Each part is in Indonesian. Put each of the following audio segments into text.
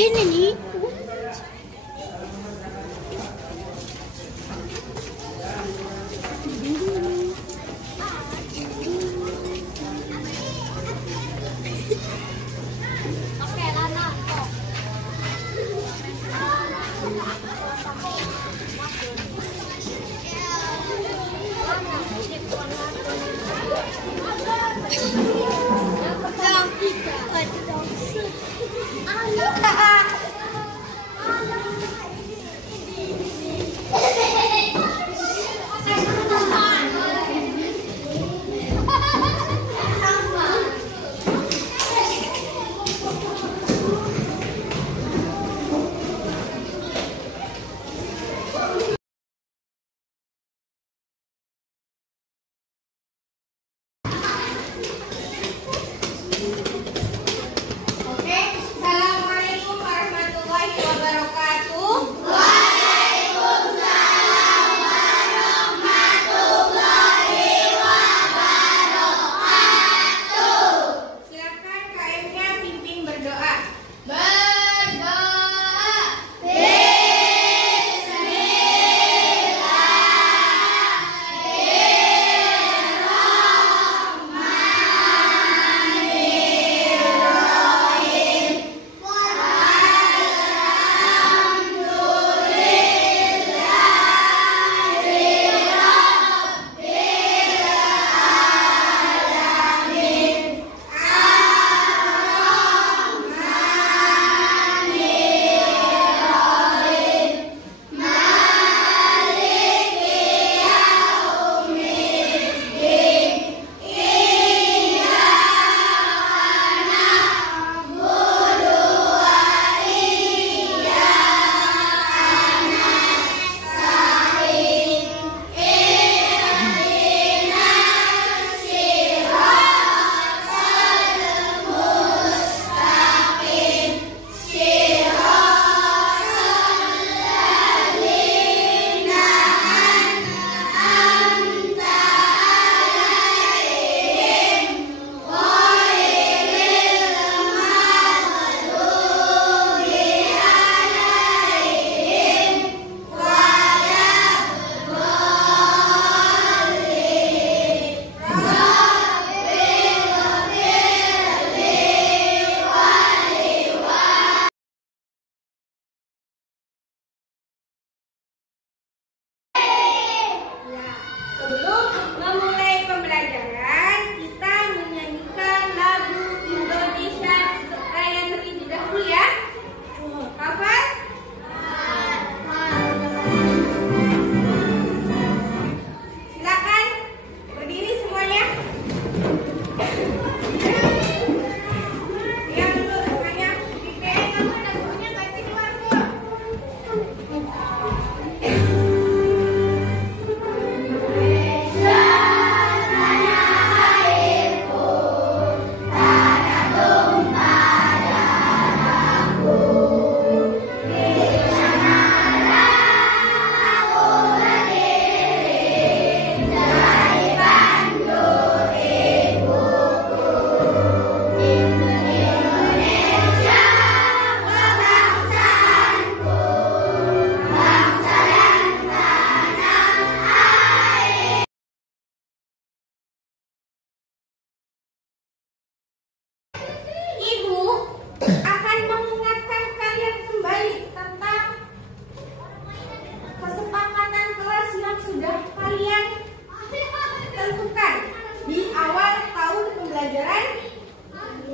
Gini nih.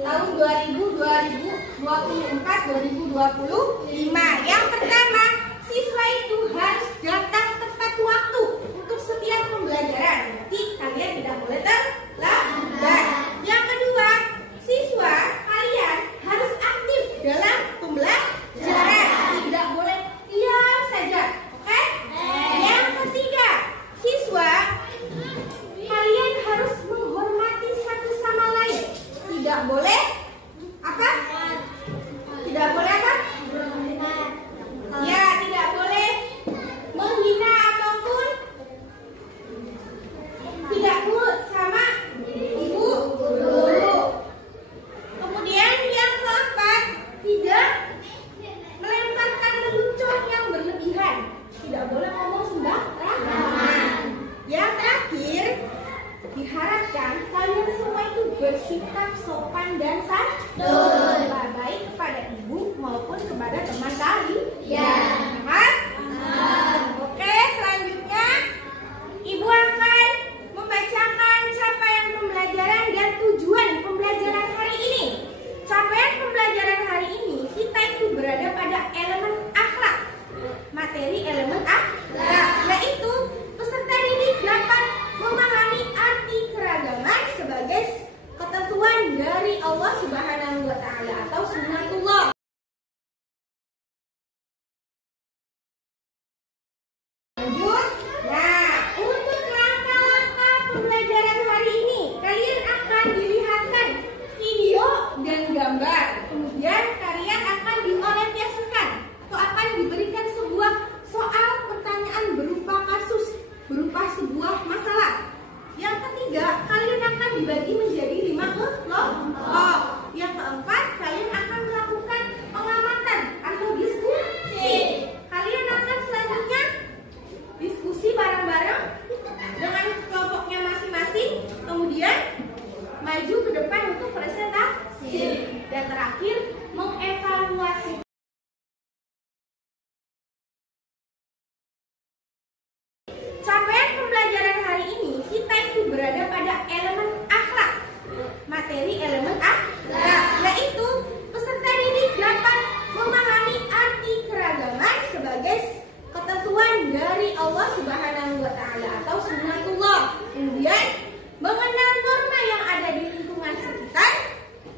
tahun 2024-2025. Yang pertama, siswa itu harus datang tepat waktu untuk setiap pembelajaran. Nanti kalian tidak boleh terlambat. Yang kedua, bersikap sopan dan santun, baik kepada ibu maupun kepada teman kalian. Oke, selanjutnya ibu akan membacakan capaian pembelajaran dan tujuan pembelajaran hari ini. Capaian pembelajaran hari ini kita itu berada pada elemen akhlak. Materi elemen akhlak yaitu peserta didik dapat memahami arti keragaman sebagai ketentuan dari Allah Subhanahu wa taala atau sunnatullah. Lanjut. Nah, untuk langkah-langkah pembelajaran hari ini, kalian akan dilihatkan video dan gambar. Kemudian kalian akan diolimpiasakan atau akan diberikan sebuah soal pertanyaan berupa kasus, berupa sebuah masalah. Yang ketiga, kalian akan dibagi menjadi 5 kelompok. Yang keempat, kalian akan melakukan pengamatan atau diskusi. Kalian akan selanjutnya diskusi bareng-bareng dengan kelompoknya masing-masing. Kemudian maju ke depan untuk presentasi. Dan terakhir, mengevaluasi. Capaian pembelajaran hari ini kita itu berada pada elemen akhlak. Materi elemen akhlak yaitu peserta didik dapat memahami arti keragaman sebagai ketentuan dari Allah Subhanahu wa taala atau sunnatullah. Kemudian mengenal norma yang ada di lingkungan sekitar,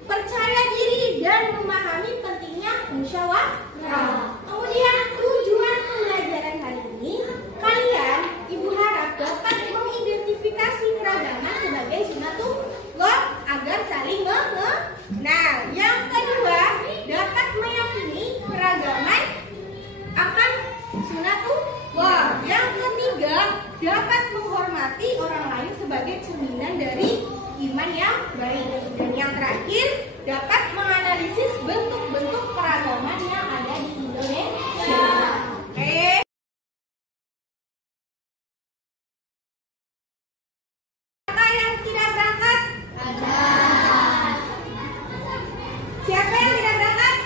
percaya diri dan memahami pentingnya musyawarah. Kemudian tujuan pembelajaran hari ini, kalian ibu harap dapat mengidentifikasi keragaman sebagai sunnatullah agar saling mengenal. Yang kedua, dapat meyakini keragaman akan sunnatullah. Yang ketiga, dapat menghormati orang lain sebagai cerminan dari iman yang baik. Dan yang terakhir, dapat menganalisis bentuk-bentuk keragaman yang ada di Indonesia. Oke. Siapa yang tidak berangkat? Ada. Siapa yang tidak berangkat?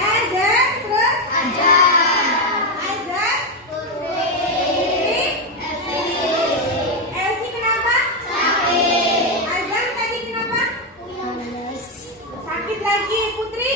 Azan, terus? Azan, Esi kenapa? Azan tadi kenapa? Sakit lagi. Putri?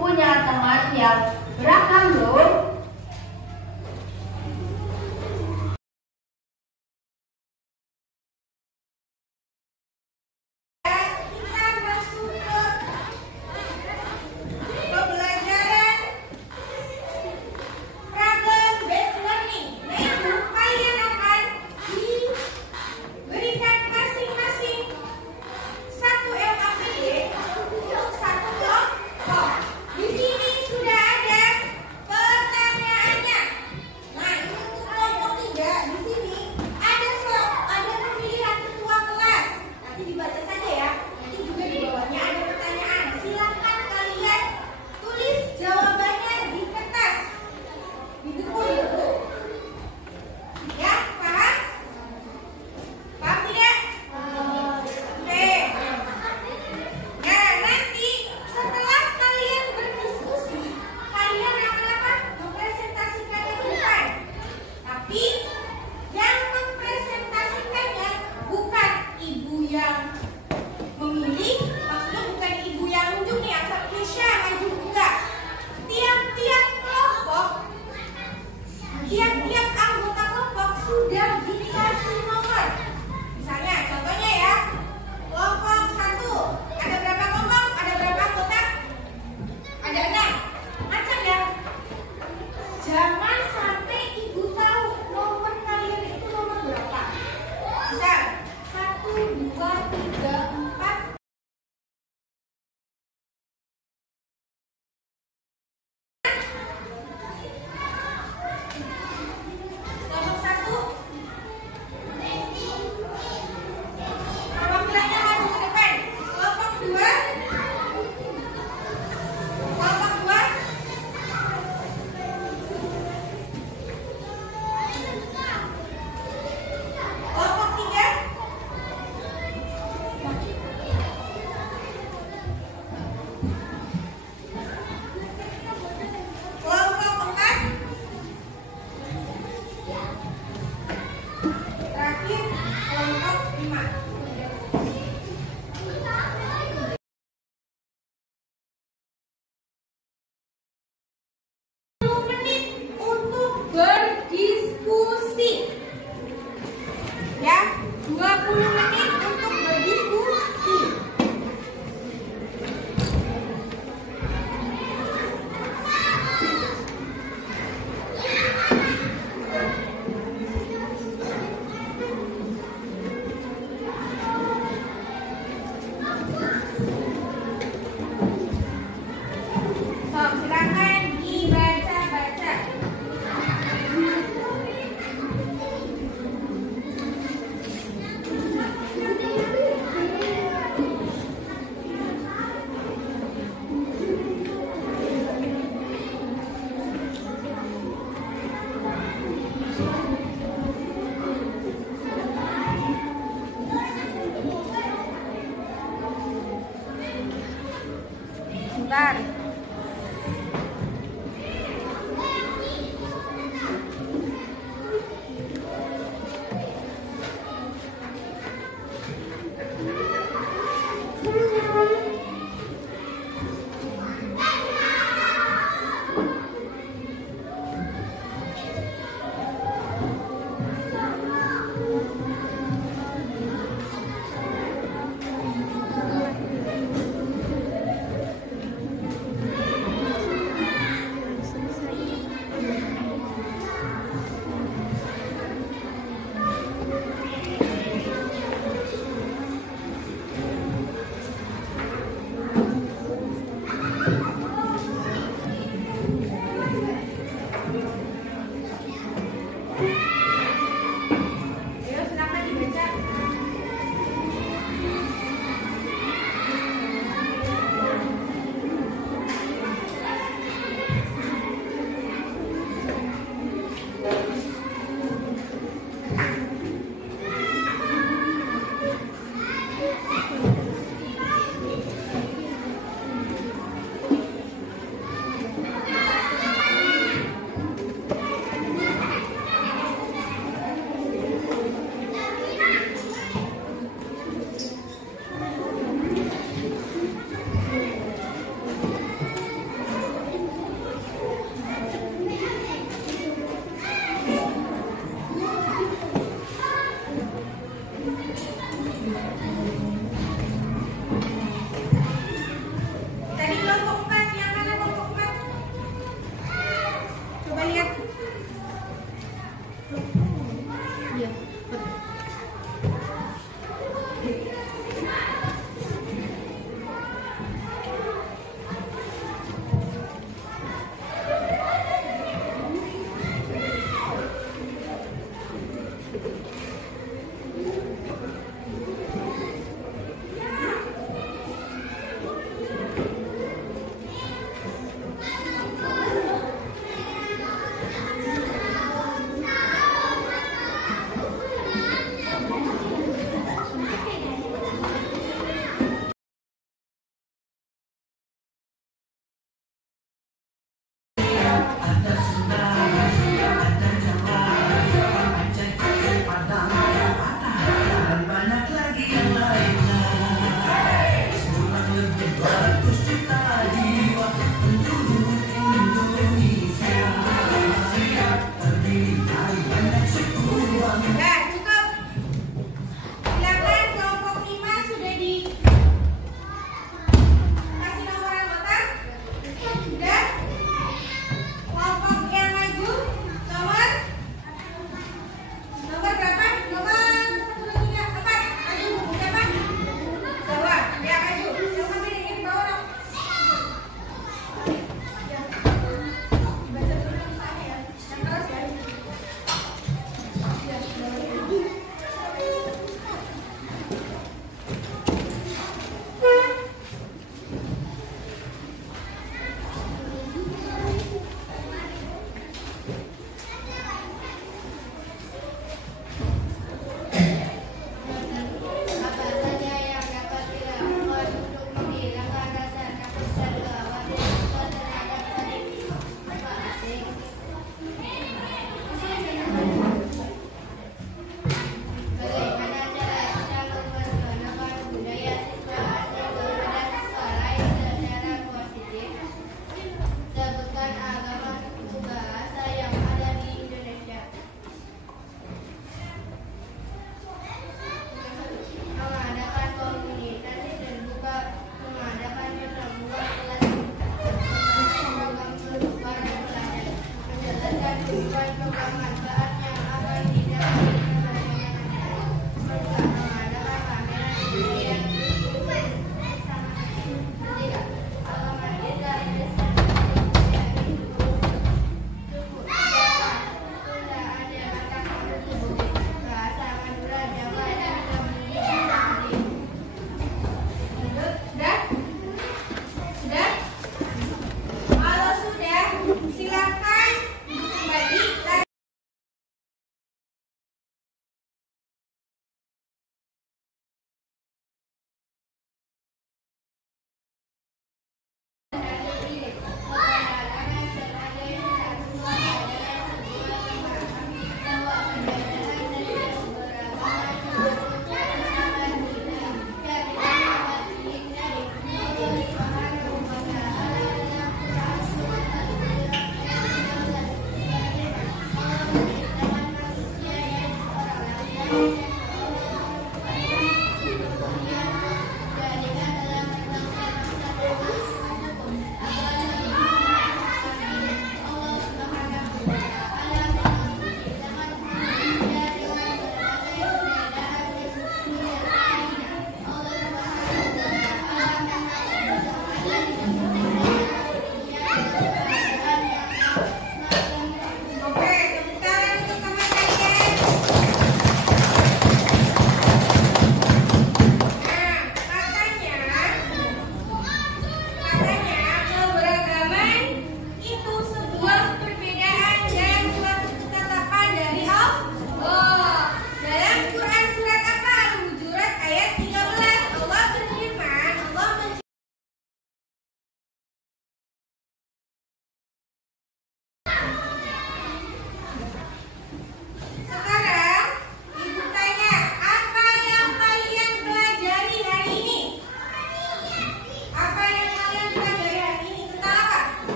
punya teman yang beragam loh. Kita masuk ke pembelajaran problem based learning. Nah, yang kalian akan diberikan masing-masing satu LKPD untuk satu kelompok. Di sini sudah ada peta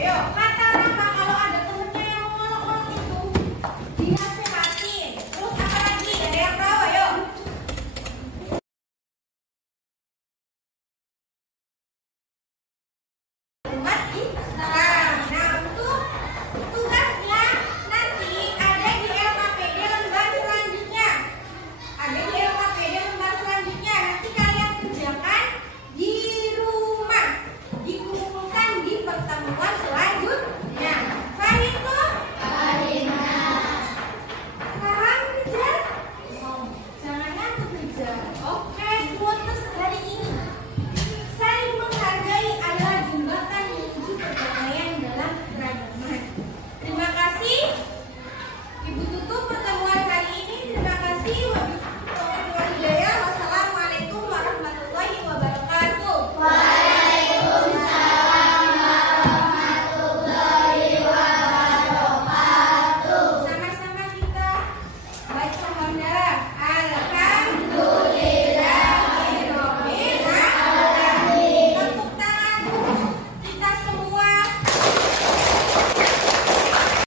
Ayo, kata Rafa kalau ada temennya yang mau ngolok-ngolok itu dinasihati.